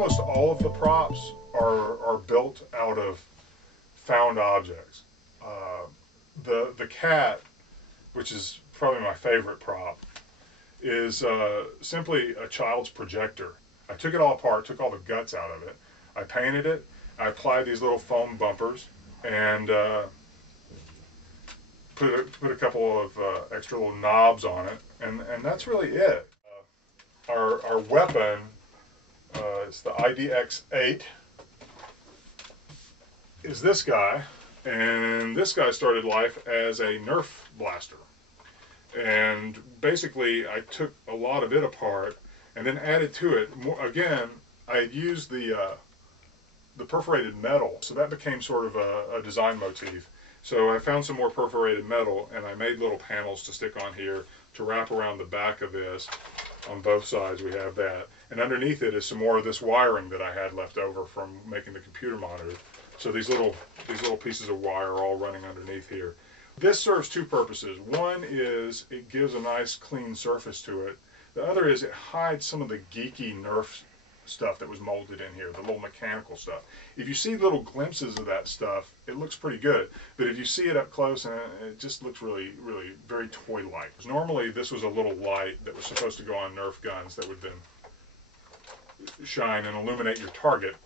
almost all of the props are built out of found objects. The cat, which is probably my favorite prop, is simply a child's projector. I took it all apart, took all the guts out of it. I painted it. I applied these little foam bumpers and put a couple of extra little knobs on it, and that's really it. Our weapon is the IDX-8. Is this guy, and this guy started life as a Nerf blaster. And basically, I took a lot of it apart and then added to it. Again, I used the perforated metal, so that became sort of a design motif. So I found some more perforated metal, and I made little panels to stick on here to wrap around the back of this. On both sides, we have that, and underneath it is some more of this wiring that I had left over from making the computer monitor. So these little pieces of wire are all running underneath here. This serves two purposes. One is it gives a nice clean surface to it. The other is it hides some of the geeky Nerf stuff that was molded in here, the little mechanical stuff. If you see little glimpses of that stuff, it looks pretty good. But if you see it up close, it just looks really, really very toy-like. Normally, this was a little light that was supposed to go on Nerf guns that would then shine and illuminate your target.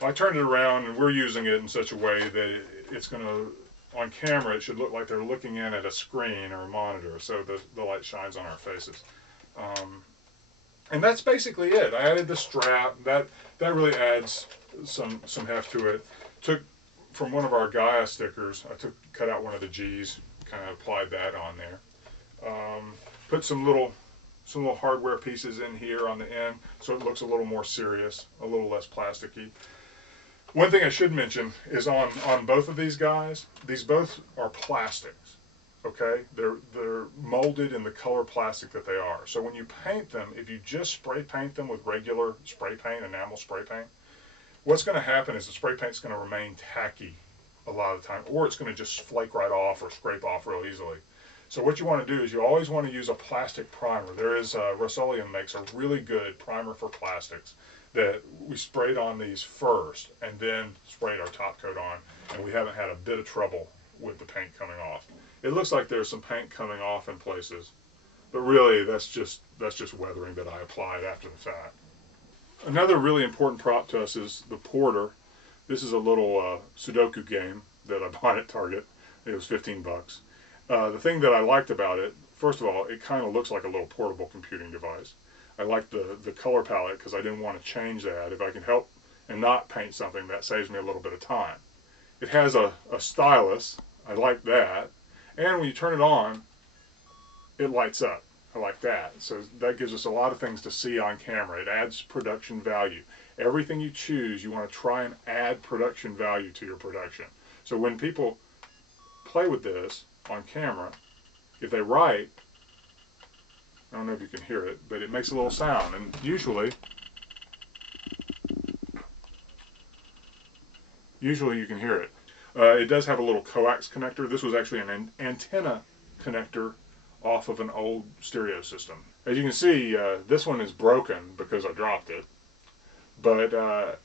Well, I turned it around, and we're using it in such a way that it's going to, on camera, it should look like they're looking in at a screen or a monitor, so the light shines on our faces. And that's basically it. I added the strap. That really adds some heft to it. Took from one of our Gaia stickers. I cut out one of the G's, kind of applied that on there. Put some little hardware pieces in here on the end, so it looks a little more serious, a little less plasticky. One thing I should mention is on both of these guys, these both are plastics. Okay, they're molded in the color plastic that they are. So when you paint them, if you just spray paint them with regular spray paint, enamel spray paint, what's going to happen is the spray paint's going to remain tacky a lot of the time, or it's going to just flake right off or scrape off real easily. So what you want to do is you always want to use a plastic primer. There is Rust-Oleum makes a really good primer for plastics that we sprayed on these first and then sprayed our top coat on, and we haven't had a bit of trouble with the paint coming off. It looks like there's some paint coming off in places, but really that's just weathering that I applied after the fact. Another really important prop to us is the Porter. This is a little Sudoku game that I bought at Target. It was 15 bucks. The thing that I liked about it, first of all, it kind of looks like a little portable computing device. I liked the color palette because I didn't want to change that. If I can help and not paint something, that saves me a little bit of time. It has a stylus. I like that. And when you turn it on, it lights up. I like that. So that gives us a lot of things to see on camera. It adds production value. Everything you choose, you want to try and add production value to your production. So when people play with this on camera, if they write, I don't know if you can hear it, but it makes a little sound. And usually you can hear it. It does have a little coax connector. This was actually an antenna connector off of an old stereo system. As you can see, this one is broken because I dropped it. But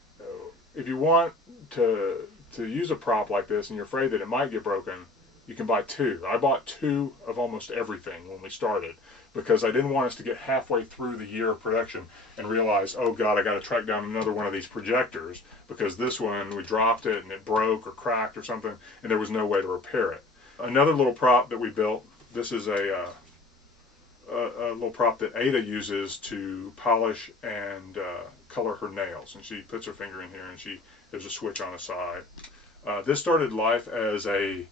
if you want to use a prop like this and you're afraid that it might get broken, you can buy two. I bought two of almost everything when we started because I didn't want us to get halfway through the year of production and realize, oh God, I got to track down another one of these projectors because this one, we dropped it and it broke or cracked or something, and there was no way to repair it. Another little prop that we built, this is a little prop that Ada uses to polish and color her nails. And she puts her finger in here and there's a switch on the side. This started life as a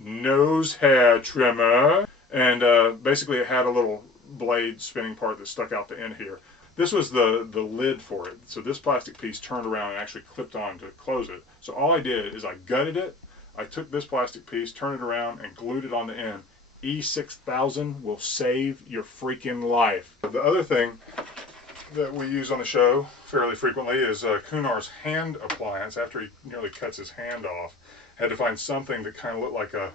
nose hair trimmer, and basically it had a little blade spinning part that stuck out the end here. This was the lid for it. So this plastic piece turned around and actually clipped on to close it. So all I did is I gutted it, I took this plastic piece, turned it around, and glued it on the end. E6000 will save your freaking life. The other thing that we use on the show fairly frequently is Kunar's hand appliance. After he nearly cuts his hand off, had to find something that kind of looked like a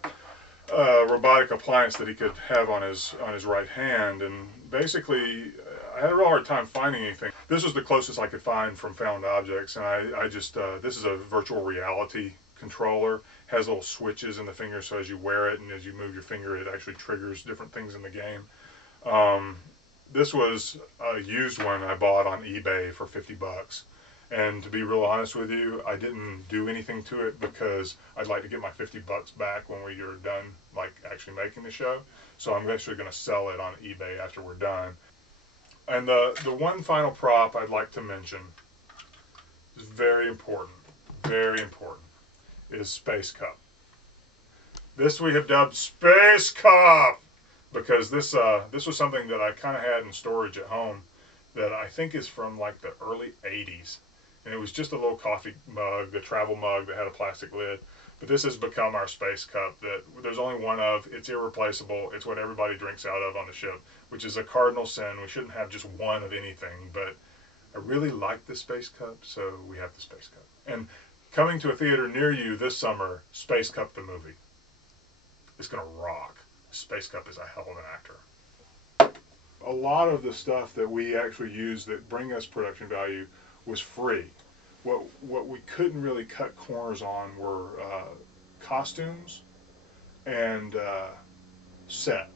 robotic appliance that he could have on his right hand. And basically, I had a real hard time finding anything. This was the closest I could find from found objects, and I just, this is a virtual reality controller. Has little switches in the finger, so as you wear it and as you move your finger, it actually triggers different things in the game. This was a used one I bought on eBay for 50 bucks. And to be real honest with you, I didn't do anything to it because I'd like to get my 50 bucks back when we're done, like actually making the show. So I'm actually going to sell it on eBay after we're done. And the one final prop I'd like to mention is very important, is Space Cup. This we have dubbed Space Cup because this was something that I kind of had in storage at home that I think is from like the early 80s. And it was just a little coffee mug, the travel mug that had a plastic lid. But this has become our Space Cup that there's only one of. It's irreplaceable. It's what everybody drinks out of on the ship, which is a cardinal sin. We shouldn't have just one of anything. But I really like the Space Cup, so we have the Space Cup. And coming to a theater near you this summer, Space Cup the movie. It's going to rock. Space Cup is a hell of an actor. A lot of the stuff that we actually use that bring us production value was free. What we couldn't really cut corners on were costumes and set.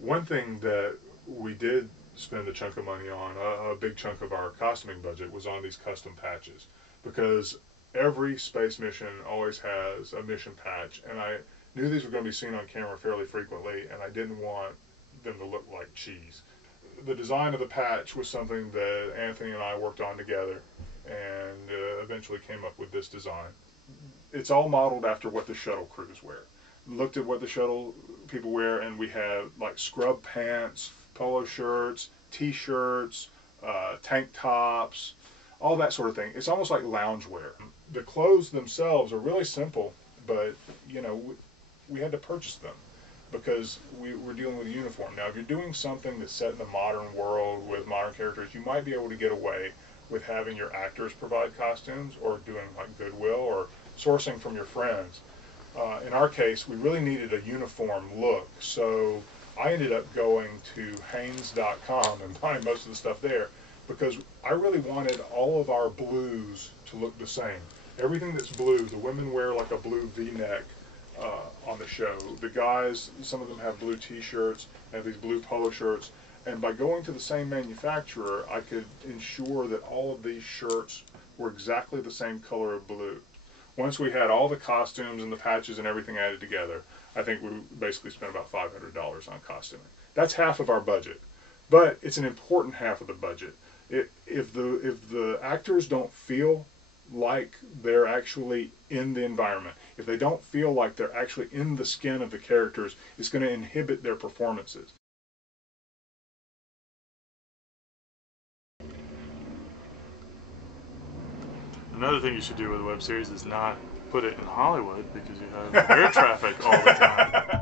One thing that we did spend a chunk of money on, a big chunk of our costuming budget, was on these custom patches, because every space mission always has a mission patch, and I knew these were going to be seen on camera fairly frequently, and I didn't want them to look like cheese. The design of the patch was something that Anthony and I worked on together, and eventually came up with this design. It's all modeled after what the shuttle crews wear. Looked at what the shuttle people wear, and we have like scrub pants, polo shirts, t-shirts, tank tops, all that sort of thing. It's almost like loungewear. The clothes themselves are really simple, but you know, we had to purchase them because we're dealing with a uniform. Now, if you're doing something that's set in the modern world with modern characters, you might be able to get away with having your actors provide costumes, or doing like Goodwill, or sourcing from your friends. In our case, we really needed a uniform look, so I ended up going to Hanes.com and buying most of the stuff there, because I really wanted all of our blues to look the same. Everything that's blue, the women wear like a blue V-neck on the show. The guys, some of them have blue t-shirts, have these blue polo shirts, and by going to the same manufacturer, I could ensure that all of these shirts were exactly the same color of blue. Once we had all the costumes and the patches and everything added together, I think we basically spent about $500 on costuming. That's half of our budget, but it's an important half of the budget. If the actors don't feel like they're actually in the environment, if they don't feel like they're actually in the skin of the characters, it's going to inhibit their performances. Another thing you should do with a web series is not put it in Hollywood, because you have air traffic all the time.